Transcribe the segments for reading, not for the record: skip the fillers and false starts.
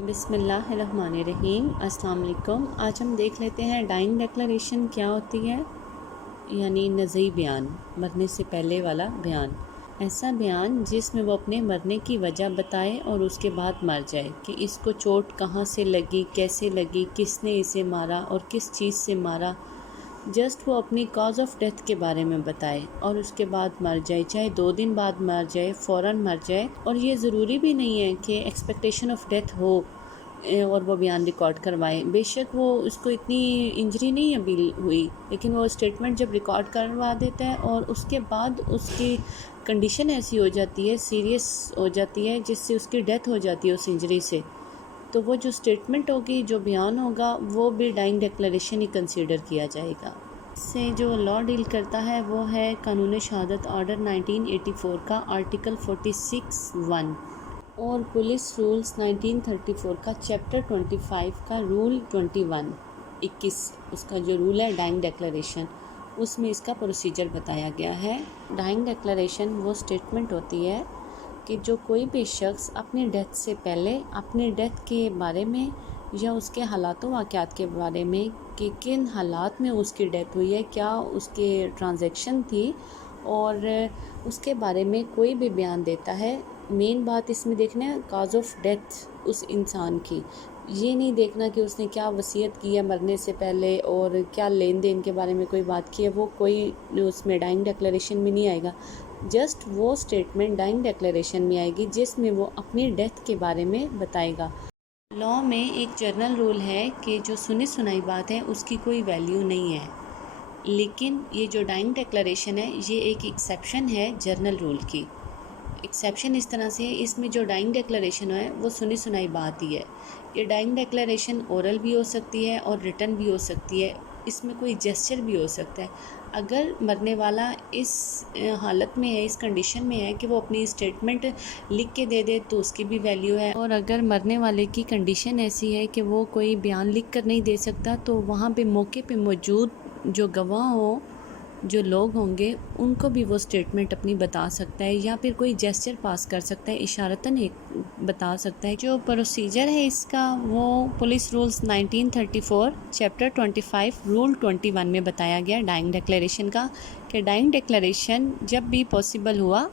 بسم اللہ الرحمن الرحیم۔ السلام علیکم۔ آج ہم دیکھ لیتے ہیں ڈائنگ ڈیکلریشن کیا ہوتی ہے، یعنی نزعی بیان، مرنے سے پہلے والا بیان۔ ایسا بیان جس میں وہ اپنے مرنے کی وجہ بتائے اور اس کے بعد مر جائے کہ اس کو چوٹ کہاں سے لگی، کیسے لگی، کس نے اسے مارا اور کس چیز سے مارا۔ جسٹ وہ اپنی کاز آف ڈیتھ کے بارے میں بتائے اور اس کے بعد مر جائے، چاہے 2 دن بعد مر جائے، فوراً مر جائے۔ اور یہ ضروری بھی نہیں ہے کہ ایکسپیکٹیشن آف ڈیتھ ہو اور وہ بیان ریکارڈ کروائے۔ بے شک وہ اس کو اتنی انجری نہیں ابھی ہوئی، لیکن وہ اسٹیٹمنٹ جب ریکارڈ کروا دیتا ہے اور اس کے بعد اس کی کنڈیشن ایسی ہو جاتی ہے، سیریس ہو جاتی ہے، جس سے اس کی ڈیتھ ہو جاتی ہے اس انجری سے، تو وہ جو اسٹیٹمنٹ ہوگی، جو بیان ہوگا، وہ بھی ڈائنگ ڈیکلریشن ہی کنسیڈر کیا جائے گا۔ اس سے جو لا ڈیل کرتا ہے وہ ہے قانون شہادت آرڈر 1984 کا آرٹیکل 46(1) اور پولیس رولز 1934 کا چیپٹر 25 کا رول 21 اس کا جو رول ہے ڈائنگ ڈیکلریشن، اس میں اس کا پروسیجر بتایا گیا ہے۔ ڈائنگ ڈیکلریشن وہ اسٹیٹمنٹ ہوتی ہے کہ جو کوئی بھی شخص اپنی ڈیتھ سے پہلے اپنے ڈیتھ کے بارے میں یا اس کے حالات و واقعات کے بارے میں کہ کن حالات میں اس کی ڈیتھ ہوئی ہے، کیا اس کے ٹرانزیکشن تھی، اور اس کے بارے میں کوئی بھی بیان دیتا ہے۔ مین بات اس میں دیکھنا ہے کاز آف ڈیتھ اس انسان کی، یہ نہیں دیکھنا کہ اس نے کیا وصیت کی ہے مرنے سے پہلے اور کیا لین دین کے بارے میں کوئی بات کی ہے، وہ کوئی اس میں ڈائنگ ڈیکلریشن میں نہیں آئے گا۔ جسٹ وہ اسٹیٹمنٹ ڈائنگ ڈیکلریشن میں آئے گی جس میں وہ اپنی ڈیتھ کے بارے میں بتائے گا۔ لاء میں ایک جنرل رول ہے کہ جو سنی سنائی بات ہے اس کی کوئی ویلیو نہیں ہے، لیکن یہ جو ڈائنگ ڈیکلریشن ہے یہ ایک ایکسیپشن ہے جنرل رول کی۔ ایکسیپشن اس طرح سے اس میں جو ڈائنگ ڈیکلریشن ہے وہ سنی سنائی بات ہی ہے۔ یہ ڈائنگ ڈیکلریشن اورل بھی ہو سکتی ہے اور ریٹن بھی ہو سکتی ہے، اس میں کوئی جیسچر بھی ہو سکتا ہے۔ اگر مرنے والا اس حالت میں ہے، اس کنڈیشن میں ہے کہ وہ اپنی اسٹیٹمنٹ لکھ کے دے دے تو اس کی بھی ویلیو ہے، اور اگر مرنے والے کی کنڈیشن ایسی ہے کہ وہ کوئی بیان لکھ کر نہیں دے سکتا تو وہاں پہ موقع پہ موجود جو گواہ ہوں، جو لوگ ہوں گے، ان کو بھی وہ اسٹیٹمنٹ اپنی بتا سکتا ہے یا پھر کوئی جیسچر پاس کر سکتا ہے، اشارتاً ایک بتا سکتا ہے۔ جو پروسیجر ہے اس کا وہ پولیس رولز 1934 چیپٹر 25 رول 21 میں بتایا گیا ڈائنگ ڈیکلیریشن کا، کہ ڈائنگ ڈیکلیریشن جب بھی پاسبل ہوا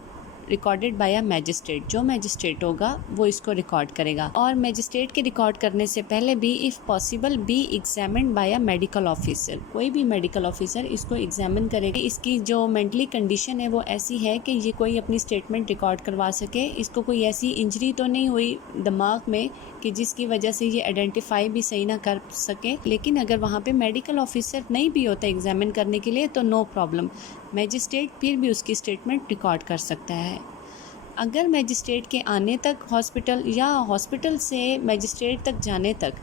ریکارڈڈ بائی اے میجسٹریٹ، جو میجسٹریٹ ہوگا وہ اس کو ریکارڈ کرے گا، اور میجسٹریٹ کے ریکارڈ کرنے سے پہلے بھی if possible be examined by a medical officer, کوئی بھی میڈیکل آفیسر اس کو ایگزامن کرے گا۔ اس کی جو مینٹلی کنڈیشن ہے وہ ایسی ہے کہ یہ کوئی اپنی اسٹیٹمنٹ ریکارڈ کروا سکے، اس کو کوئی ایسی انجری تو نہیں ہوئی دماغ میں کہ جس کی وجہ سے یہ آئیڈینٹیفائی بھی صحیح نہ کر سکے۔ لیکن اگر وہاں پہ میڈیکل آفیسر نہیں بھی ہوتا ایگزامن کرنے کے لیے تو نو پرابلم، میجسٹریٹ پھر بھی اس کی اسٹیٹمنٹ ریکارڈ کر سکتا ہے۔ اگر میجسٹریٹ کے آنے تک ہاسپٹل یا ہاسپٹل سے میجسٹریٹ تک جانے تک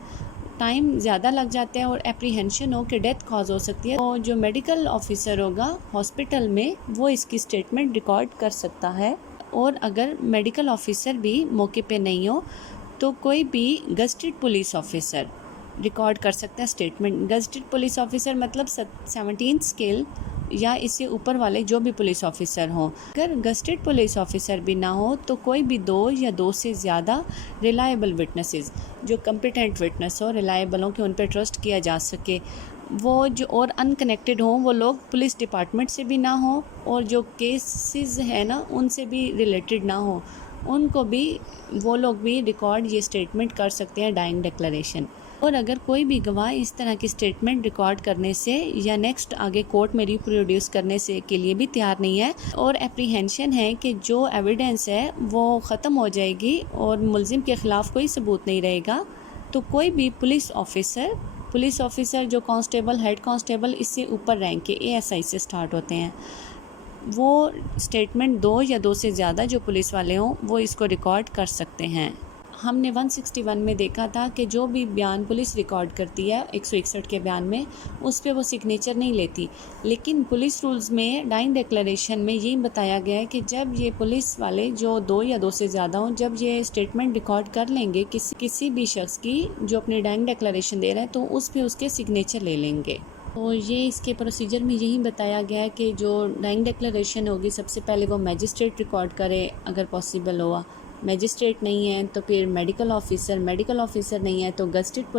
ٹائم زیادہ لگ جاتا ہے اور اپریہنشن ہو کہ ڈیتھ کاز ہو سکتی ہے، تو جو میڈیکل آفیسر ہوگا ہاسپٹل میں وہ اس کی اسٹیٹمنٹ ریکارڈ کر سکتا ہے۔ اور اگر میڈیکل آفیسر بھی موقع پہ نہیں ہو تو کوئی بھی گزٹڈ پولیس آفیسر ریکارڈ کر سکتا ہے اسٹیٹمنٹ۔ گزٹڈ پولیس آفیسر مطلب 17 اسکیل یا اس سے اوپر والے جو بھی پولیس آفیسر ہوں۔ اگر گزٹڈ پولیس آفیسر بھی نہ ہو تو کوئی بھی 2 یا 2 سے زیادہ ریلائبل وٹنسز، جو کمپیٹنٹ وٹنس ہو، ریلائبل ہوں کہ ان پہ ٹرسٹ کیا جا سکے، وہ جو اور ان کنیکٹڈ ہوں، وہ لوگ پولیس ڈپارٹمنٹ سے بھی نہ ہوں اور جو کیسز ہیں نا ان سے بھی ریلیٹڈ نہ ہوں، ان کو بھی وہ لوگ بھی ریکارڈ یہ اسٹیٹمنٹ کر سکتے ہیں ڈائنگ ڈیکلریشن۔ اور اگر کوئی بھی گواہ اس طرح کی اسٹیٹمنٹ ریکارڈ کرنے سے یا نیکسٹ آگے کورٹ میں ریپروڈیوس کرنے سے کے لیے بھی تیار نہیں ہے اور اپریہنشن ہے کہ جو ایویڈنس ہے وہ ختم ہو جائے گی اور ملزم کے خلاف کوئی ثبوت نہیں رہے گا، تو کوئی بھی پولیس آفیسر جو کانسٹیبل، ہیڈ کانسٹیبل، اس سے اوپر رینک کے ASI سے سٹارٹ ہوتے ہیں، وہ اسٹیٹمنٹ 2 یا 2 سے زیادہ جو پولیس والے ہوں وہ اس کو ریکارڈ کر سکتے ہیں۔ ہم نے 161 میں دیکھا تھا کہ جو بھی بیان پولیس ریکارڈ کرتی ہے 161 کے بیان میں، اس پہ وہ سگنیچر نہیں لیتی، لیکن پولیس رولز میں ڈائنگ ڈیکلریشن میں یہی بتایا گیا ہے کہ جب یہ پولیس والے جو 2 یا 2 سے زیادہ ہوں، جب یہ اسٹیٹمنٹ ریکارڈ کر لیں گے کسی بھی شخص کی جو اپنی ڈائنگ ڈیکلریشن دے رہا ہے، تو اس پہ اس کے سگنیچر لے لیں گے۔ تو یہ اس کے پروسیجر میں یہی بتایا گیا ہے کہ جو ڈائنگ ڈیکلریشن ہوگی سب سے پہلے وہ میجسٹریٹ ریکارڈ کرے اگر پاسبل ہوا، میجسٹریٹ نہیں ہے تو پھر میڈیکل آفیسر نہیں ہے تو گزٹڈ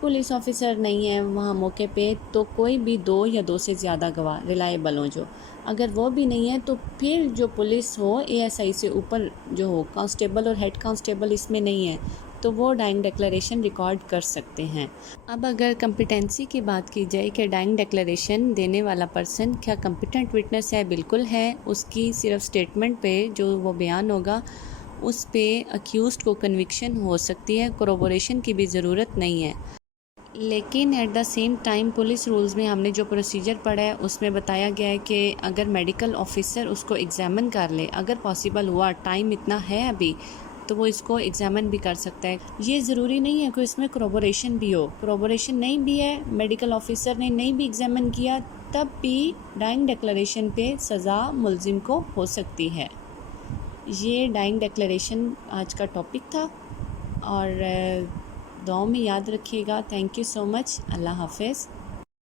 پولیس آفیسر نہیں ہے وہاں موقع پہ تو کوئی بھی 2 یا 2 سے زیادہ گواہ ریلائبل ہوں جو، اگر وہ بھی نہیں ہے تو پھر جو پولیس ہو ASI سے اوپر جو ہو کانسٹیبل اور ہیڈ کانسٹیبل اس میں نہیں ہے تو وہ ڈائنگ ڈیکلریشن ریکارڈ کر سکتے ہیں۔ اب اگر کمپیٹنسی کی بات کی جائے کہ ڈائنگ ڈیکلریشن دینے والا پرسن کیا کمپیٹنٹ وٹنس ہے، بالکل ہے، اس کی صرف سٹیٹمنٹ پہ جو وہ بیان ہوگا اس پہ اکیوزڈ کو کنوکشن ہو سکتی ہے، کروبوریشن کی بھی ضرورت نہیں ہے۔ لیکن at the same time police rules میں ہم نے جو پروسیجر پڑھا ہے اس میں بتایا گیا ہے کہ اگر میڈیکل آفیسر اس کو ایگزامن کر لے، اگر پاسبل ہوا، ٹائم اتنا ہے ابھی، تو وہ اس کو ایگزامن بھی کر سکتا ہے۔ یہ ضروری نہیں ہے کہ اس میں کروبوریشن بھی ہو، کروبوریشن نہیں بھی ہے، میڈیکل آفیسر نے نہیں بھی ایگزامن کیا، تب بھی ڈائنگ ڈیکلریشن پہ سزا ملزم کو ہو سکتی ہے۔ یہ ڈائنگ ڈیکلریشن آج کا ٹاپک تھا، اور دعاؤں میں یاد رکھیے گا۔ تھینک یو سو مچ، اللہ حافظ۔